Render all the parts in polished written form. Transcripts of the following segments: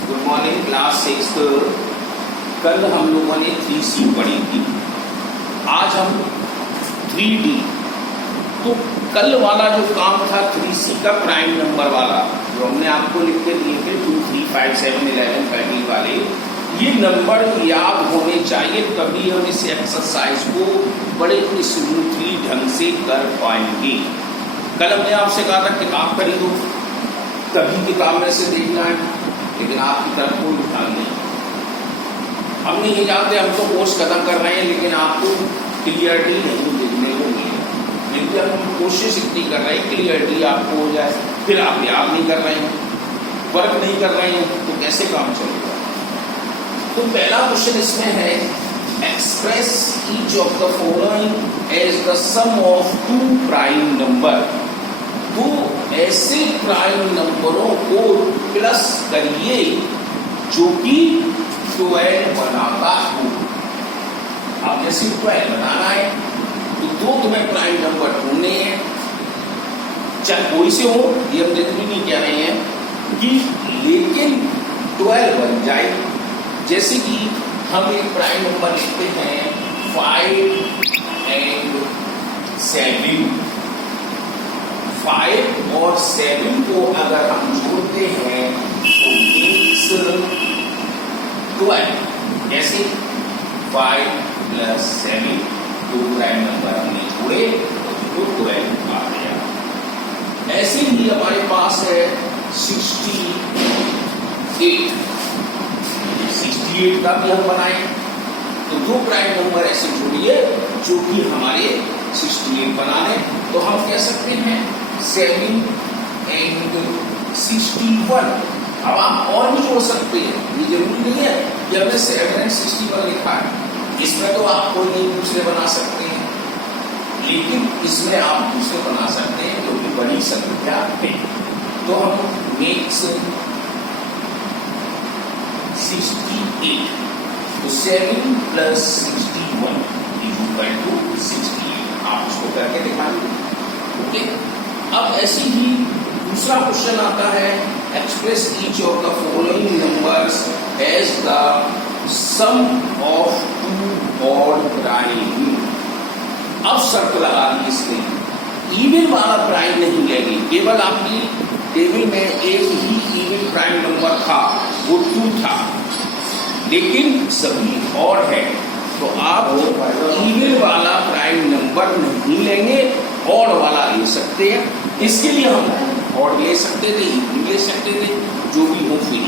Good morning class 6। कल हम लोगों ने 3C पढ़ी थी, आज हम 3D। तो कल वाला जो काम था 3C का प्राइम नंबर वाला, जो हमने आपको लिख के दिए थे 2, 3, 5, 7, 11, 13 वाले, ये नंबर याद होने चाहिए, तभी हम इस एक्सरसाइज को बड़े स्मूथली ढंग से कर पाएंगे। कल हमने आपसे कहा था किताब खरीदो, तभी किताब में से देखना है, लेकिन आपकी तरफ कोई ध्यान नहीं। हम नहीं जानते, हम तो कोर्स खत्म कर रहे हैं, लेकिन आपको क्लियरिटी नहीं देखने को मिले। लेकिन हम कोशिश इतनी कर रहे हैं क्लियरिटी आपको हो जाए, फिर आप याद नहीं कर रहे हैं, वर्क नहीं कर रहे हैं, तो कैसे काम चलेगा। तो पहला क्वेश्चन इसमें है, express each of the following as the sum of 2 prime number. तो ऐसे प्राइम नंबरों को प्लस करिए जो कि 12 बनाता हो। अब जैसे 12 बनाना है तो 2 तुम्हें प्राइम नंबर ढूंढने हैं, चाहे कोई से हो, ये हम भी नहीं कह रहे हैं कि, लेकिन 12 बन जाए। जैसे कि हम एक प्राइम नंबर लिखते हैं 5 and 7। 5 और 7 को अगर हम जोड़ते हैं तो makes 12। जैसे 5 + 7, 2 प्राइम नंबर हमने जोड़े तो 12 आ गया। ऐसे ही हमारे पास है 68 का भी हम बनाए तो 2 प्राइम नंबर ऐसे जोड़िए जो कि हमारे 68 बनाने, तो हम कह सकते हैं 7 and 61। अब आप और भी जोड़ सकते हैं, ये जरूरी नहीं है कि हमने 7 and 61 लिखा है। इसमें तो आप कोई नहीं दूसरे बना सकते हैं, लेकिन इसमें आप दूसरे बना सकते हैं जो कि बड़ी संख्या है। तो हम मेक्स 68, तो 7 + 61 = 68। आप इसको करके दिखाएंगे, ओके। अब ऐसे ही दूसरा क्वेश्चन आता है, express each of the following numbers as the sum of 2 odd prime. अब शर्त लगा दी इसने, इवन वाला प्राइम नहीं लेंगे, केवल आपकी टेबल में एक ही इवन प्राइम नंबर था, वो 2 था, लेकिन सभी ऑड है, तो आप इवन वाला प्राइम नंबर नहीं लेंगे, ऑड वाला ले सकते हैं। इसके लिए हम ऑड ले सकते थे, इवन ले सकते थे, जो भी हो फ्री।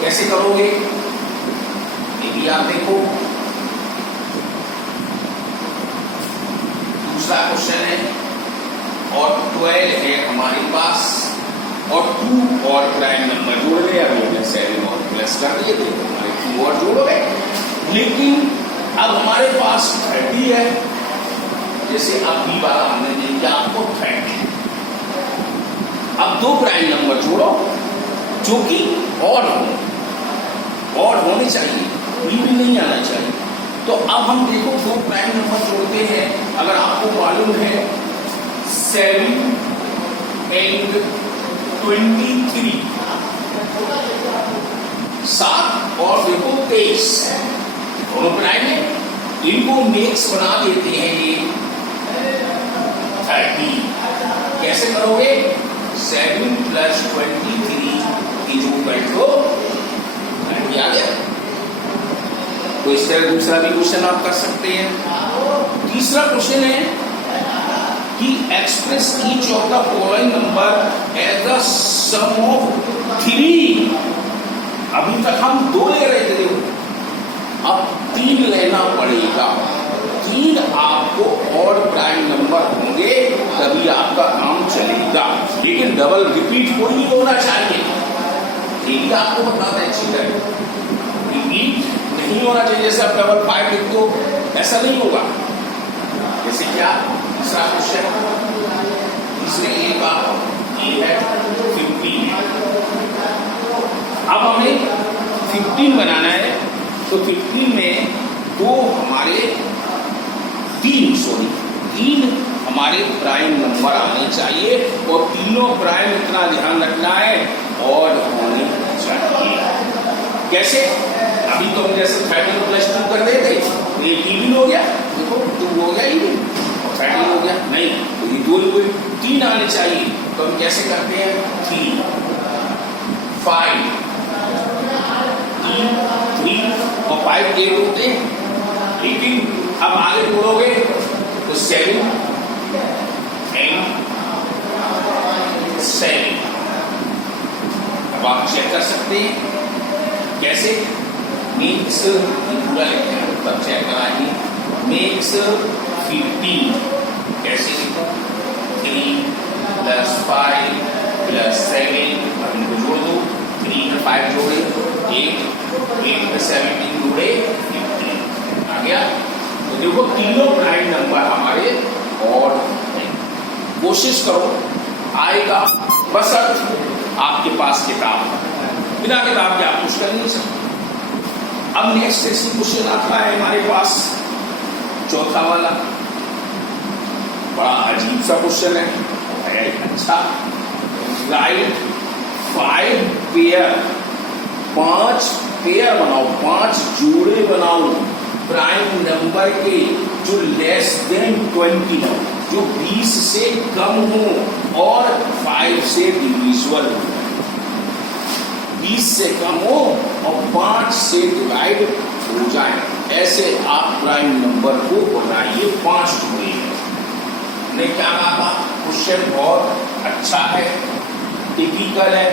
कैसे करोगे ये भी आप देखो। दूसरा क्वेश्चन है, और 12 है हमारे पास, और 2 और प्राइम नंबर जोड़ रहे हैं, अभी 7 और प्लस कर दिए थे, हमारे 2 और जोड़ गए। लेकिन अब हमारे पास 30 है, जैसे अभी वाला हमने दे दिया आपको 30। अब 2 प्राइम नंबर जोड़ो जो कि ऑड हो, ऑड होने चाहिए, इवन नहीं आना चाहिए। तो अब हम देखो 2 प्राइम नंबर जोड़ते हैं। अगर आपको मालूम है 7 and 23, 7 और देखो 23, दोनों प्राइम है, इनको मेक्स बना देते हैं ये 30। कैसे करोगे, 7 + 23 = आ गया। तो इस तरह दूसरा भी क्वेश्चन आप कर सकते हैं। तीसरा क्वेश्चन है कि express each of the following number as the sum of 3। अभी तक हम 2 ले रहे थे, अब 3 लेना पड़ेगा। 3 आपको ऑड प्राइम नंबर होंगे तभी आपका काम चलेगा, लेकिन डबल रिपीट कोई नहीं होना चाहिए। ये भी आपको बताना है, ठीक है, रिपीट नहीं होना चाहिए। जैसे आप 5 लिख दो, ऐसा नहीं होगा। जैसे क्या दूसरा क्वेश्चन, तीसरे ए का ये है 15। अब हमें 15 बनाना है, तो 15 में 2 हमारे 3 हमारे प्राइम नंबर आने चाहिए, और तीनों प्राइम इतना ध्यान रखना है और होने कैसे? अभी तो हम जैसे 13 प्लस 2 कर रहे थे, ये इवन हो गया, देखो 2 हो गया इवन और 13 हो गया। नहीं, तो ये 2 ही हुए, 3 आने चाहिए, तो हम कैसे करते हैं? 3 5 3 और 5 8 होते हैं, लेकिन अब आगे जोड़ोगे तो 7 and 7। अब आप चेक कर सकते हैं कैसे? मेक्स पूरा लिखते हैं तब चेक कराइए, मेक्स 15। कैसे लिखो? 3 + 5 + 7, अब इनको जोड़ दो, 3 में 5 जोड़े 8, 8 में 17 जोड़े 15 आ गया। तो देखो तीनों प्राइम नंबर हमारे और कोशिश करो आएगा, बस आपके पास किताब, बिना किताब के आप कुछ कर नहीं सकते। अब नेक्स्ट ऐसी क्वेश्चन आता है हमारे पास, चौथा वाला, बड़ा अजीब सा क्वेश्चन है। अच्छा, राइट 5 पेयर, 5 पेयर बनाओ, 5 जोड़े बनाओ प्राइम नंबर के जो लेस देन 20 हो, जो 20 से कम हो और 5 से डिविजिबल हो। 20 से कम हो और 5 से डिवाइड हो जाए, ऐसे आप प्राइम नंबर को बनाइए 5 जोड़े। ने क्या कहा? क्वेश्चन बहुत अच्छा है, टिपिकल है,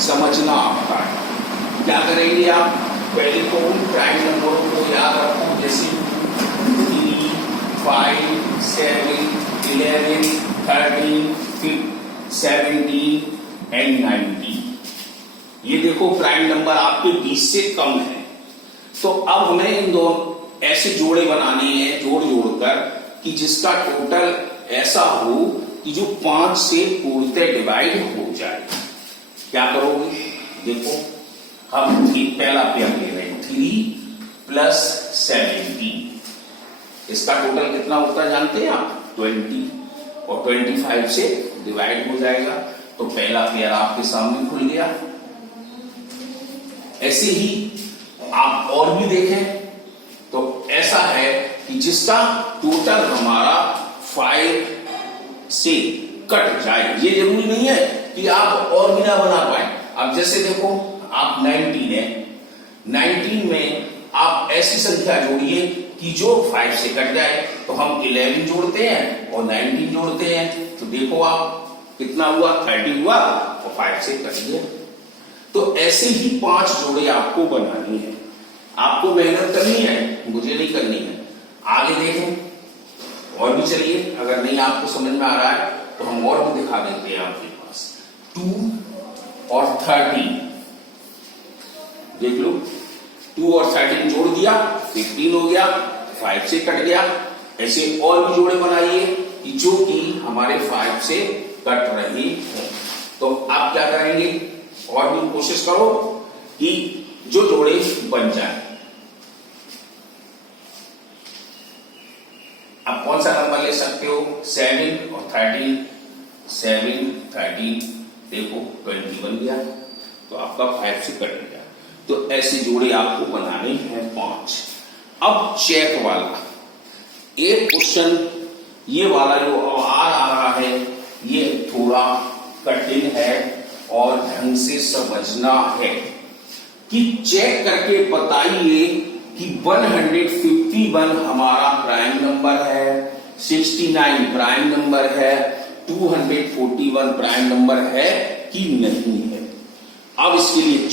समझना आपका है। क्या करेंगे आप? पहले तो उन प्राइम नंबरों को याद रखो, जैसे 3 5 7 11 13 17 एंड 19। ये देखो प्राइम नंबर आपके 20 से कम है, तो अब हमें इन दोनों ऐसे जोड़े बनाने हैं जोड़ जोड़कर कि जिसका टोटल ऐसा हो कि जो 5 से पूर्णतः डिवाइड हो जाए। क्या करोगे? देखो हम पहला पेयर ले रहे हैं, 3 + 17, इसका टोटल कितना होता है जानते हैं आप? 20, और 25 से डिवाइड हो जाएगा, तो पहला पेयर आपके सामने खुल गया। ऐसे ही आप और भी देखें तो ऐसा है कि जिसका टोटल हमारा 5 से कट जाए, ये जरूरी नहीं है कि आप और भी ना बना पाए। अब जैसे देखो आप 19 है, 19 में आप ऐसी संख्या जोड़िए कि जो 5 से कट जाए, तो हम 11 जोड़ते हैं और 19 जोड़ते हैं, तो देखो आप कितना हुआ? 30 हुआ और 5 से कट गया। तो ऐसे ही 5 जोड़े आपको बनानी है, आपको मेहनत करनी है, मुझे नहीं करनी है। आगे देखें और भी चलिए, अगर नहीं आपको समझ में आ रहा है तो हम और भी दिखा देते हैं आपके पास। 2 और 13 देख लो, 2 और 13 जोड़ दिया 15 हो गया, 5 से कट गया। ऐसे और भी जोड़े बनाइए कि जो कि हमारे 5 से कट रहे हैं। तो आप क्या करेंगे? और भी कोशिश करो कि जो जोड़े बन जाए। आप कौन सा नंबर ले सकते हो? 7 और 13, 7 13, देखो 20 बन गया, तो आपका 5 से कट गया। तो ऐसे जोड़े आपको बनाने हैं 5। अब चेक वाला एक क्वेश्चन, ये वाला जो आ रहा है, ये थोड़ा कठिन है और ढंग से समझना है कि चेक करके बताइए कि 151 हमारा प्राइम नंबर है, 69 प्राइम नंबर है, 241 प्राइम नंबर है कि नहीं है। अब इसके लिए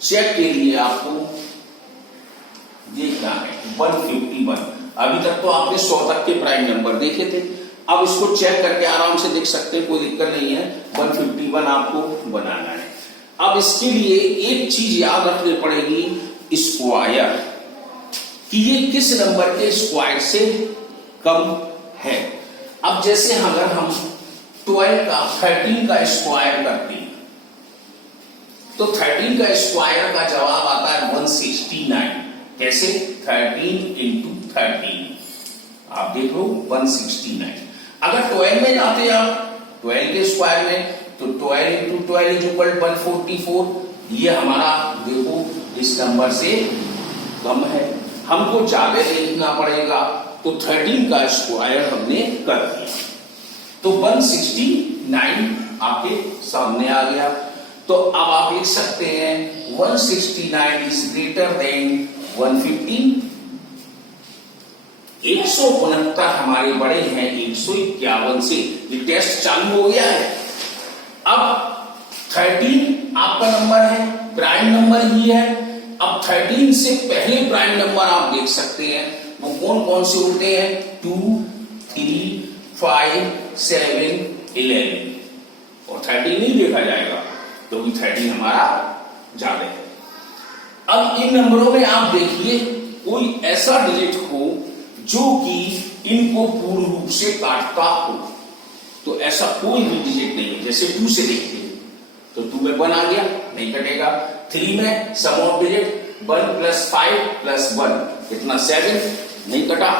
चेक के लिए आपको देखना है 151। अभी तक तो आपने 100 तक के प्राइम नंबर देखे थे, अब इसको चेक करके आराम से देख सकते हैं, कोई दिक्कत नहीं है। 151 आपको बनाना है। अब इसके लिए एक चीज याद रखनी पड़ेगी, स्क्वायर, कि ये किस नंबर के स्क्वायर से कम है। अब जैसे अगर हम 13 का स्क्वायर करते हैं तो 13 का स्क्वायर का जवाब आता है 169। कैसे? 13 into 13, आप देख लो 169। अगर 12 में जाते हैं आप 12 के स्क्वायर में, तो 12 into 12 = 144, ये हमारा देखो इस नंबर से कम है, हमको ज्यादा लिखना पड़ेगा, तो 13 का स्क्वायर हमने कर दिया, तो 169 आपके सामने आ गया। तो अब आप लिख सकते हैं 169 इज ग्रेटर देन 115। 169 हमारे बड़े हैं 151 से। ये टेस्ट चालू हो गया है। अब 13 आपका नंबर है, प्राइम नंबर ही है। अब 13 से पहले प्राइम नंबर आप देख सकते हैं, वो कौन कौन से होते हैं? 2, 3, 5, 7, 11, और 13 नहीं देखा जाएगा क्योंकि 13 हमारा ज्यादा है। अब इन नंबरों में आप देखिए कोई ऐसा डिजिट हो जो कि इनको पूर्ण रूप से काटता हो, तो ऐसा कोई भी डिजिट नहीं है। जैसे 2 से देखते हैं तो 2 में 1 आ गया, नहीं कटेगा। 3 में सम ऑफ डिजिट 1 + 5 + 1 कितना 7, नहीं कटा।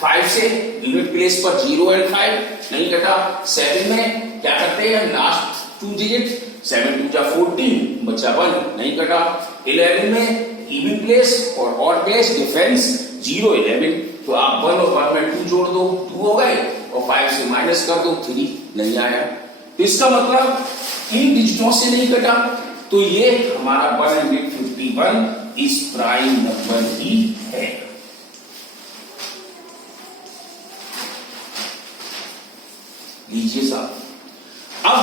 5 से यूनिट प्लेस पर 0 और 5 नहीं कटा। 7 में क्या करते हैं, लास्ट 2 डिजिट 7 × 2 = 14 बचा 1 नहीं कटा। 11 में इवन प्लेस और ऑड प्लेस डिफरेंस 0, 11, तो आप 1 और 1 में 2 जोड़ दो, 2 हो गए, और 5 से माइनस कर दो, 3 नहीं आया। तो इसका मतलब इन डिजिटों से नहीं कटा, तो ये हमारा 151 इस प्राइम नंबर ही है। लीजिए साहब, अब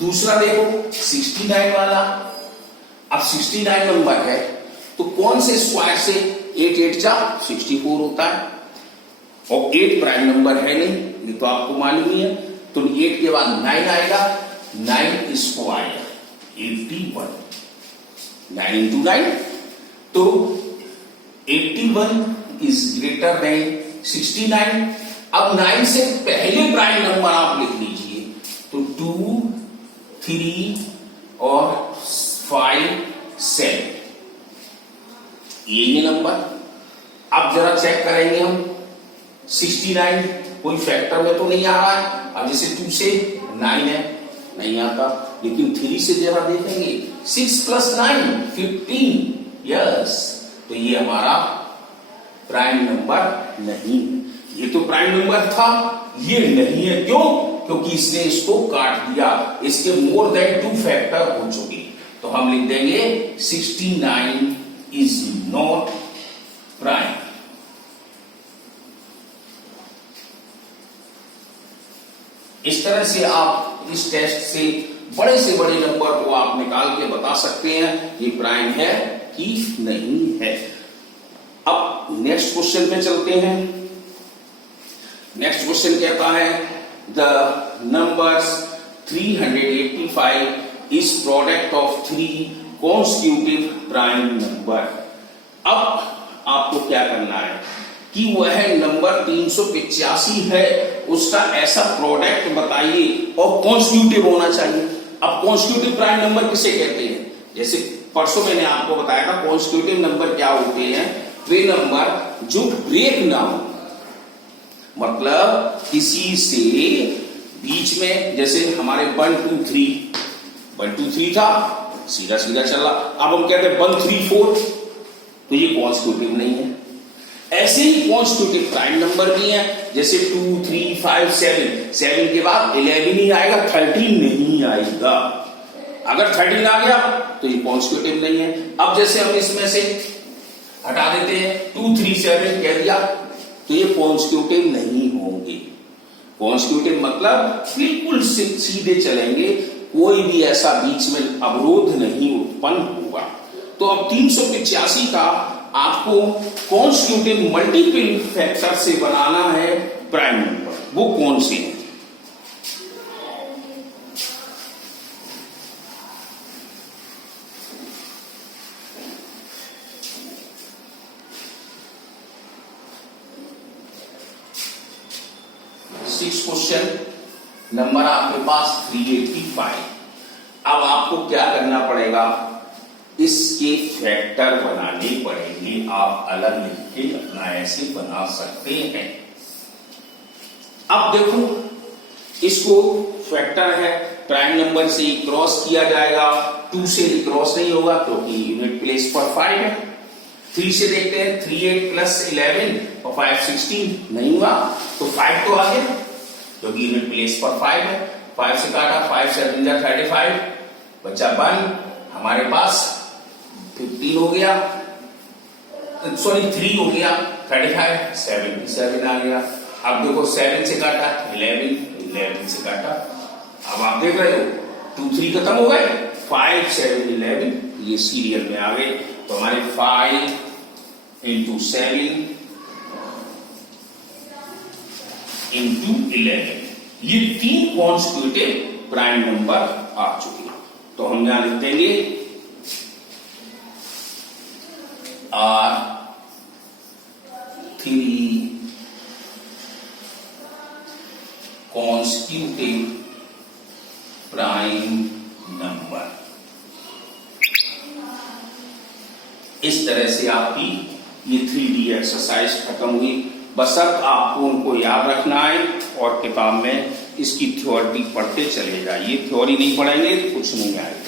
दूसरा देखो 69 वाला। अब 69 नंबर है तो कौन से स्क्वायर से 8 8 जा 64 होता है, और 8 प्राइम नंबर है नहीं, ये तो आपको मालूम ही है। तो 8 के बाद 9 आएगा, 9 स्क्वायर 81, 9 × 9, तो 81 इज ग्रेटर देन 69। अब 9 से पहले प्राइम नंबर आप लिख लीजिए, तो 2, 3 और 5, 7, ये नंबर। अब जरा चेक करेंगे हम 69 कोई फैक्टर में तो नहीं आ रहा है। अब जैसे 2 से 9 है, नहीं आता, लेकिन 3 से जरा देखेंगे 6 + 9 15, यस, तो ये हमारा प्राइम नंबर नहीं। ये तो प्राइम नंबर था, ये नहीं है। क्यों? क्योंकि इसने इसको काट दिया, इसके मोर देन 2 फैक्टर हो चुके। तो हम लिख देंगे 69 इज नॉट प्राइम। इस तरह से आप इस टेस्ट से बड़े नंबर को आप निकाल के बता सकते हैं ये प्राइम है कि नहीं है। अब नेक्स्ट क्वेश्चन में चलते हैं। नेक्स्ट क्वेश्चन कहता है the numbers 385 is product of 3 constitutive prime number. अब आपको क्या करना है कि वह नंबर 385 है, उसका ऐसा प्रोडक्ट बताइए और कॉन्स्टिट्यूटिव होना चाहिए। अब कॉन्स्टिट्यूटिव प्राइम नंबर किसे कहते हैं? जैसे परसों मैंने आपको बताया था कॉन्स्टिट्यूटिव नंबर क्या होते हैं, वे नंबर जो ब्रेक ना हो, मतलब किसी से बीच में, जैसे हमारे 1 2 3 था, सीधा सीधा चला। अब हम कहते हैं 1 3 4, तो ये कॉन्स्टिट्यूटिव नहीं है। ऐसे ही कॉन्स्टिट्यूटिव प्राइम नंबर भी है, जैसे 2 3 5 7 के बाद 11 ही आएगा, 13 नहीं आएगा। अगर 13 आ गया तो ये कॉन्स्टिट्यूटिव नहीं है। अब जैसे हम इसमें से हटा देते हैं 2 3 7 कह दिया, तो ये कॉन्स्टिट्यूटिव नहीं होंगे। कॉन्स्टिट्यूटिव मतलब बिल्कुल सीधे चलेंगे, कोई भी ऐसा बीच में अवरोध नहीं उत्पन्न होगा। तो अब 385 का आपको कॉन्स्टिट्यूटिव मल्टीपल फैक्टर से बनाना है प्राइम नंबर, वो कौन से हैं? क्वेश्चन नंबर आपके पास 385। अब आपको क्या करना पड़ेगा, इसके फैक्टर बनाने पड़ेंगे। आप अलग लिख के अपना ऐसे बना सकते हैं। अब देखो, इसको फैक्टर है, प्राइम नंबर से क्रॉस किया जाएगा 2 से क्रॉस नहीं होगा क्योंकि यूनिट प्लेस पर 5 है। 3 से देखते हैं, 3 8 प्लस 11 और 5 16 नहीं हुआ, तो 5 तो आ गया क्योंकि यूनिट प्लेस पर 5 है। 5 से काटा, 5 7 जा 35, बचा 1, हमारे पास 15 हो गया, सॉरी 3 हो गया, 35 77 आ गया। अब देखो 7 से काटा 11 से काटा, अब आप देख रहे हो 2 3 खत्म हो गए, 5 7 11 ये सीरियल में आ गए, तो हमारे 5 into 7 into 11 ये 3 कॉन्स्टिट्यूटिव प्राइम नंबर आ चुके हैं। तो हम यहां लिख देंगे R 3 कॉन्स्टिट्यूटिव प्राइम नंबर। इस तरह से आपकी ये 3D एक्सरसाइज खत्म हुई। बस अब आपको उनको याद रखना है और किताब में इसकी थ्योरी पढ़ते चले जाइए। थ्योरी नहीं पढ़ेंगे कुछ नहीं आएगा।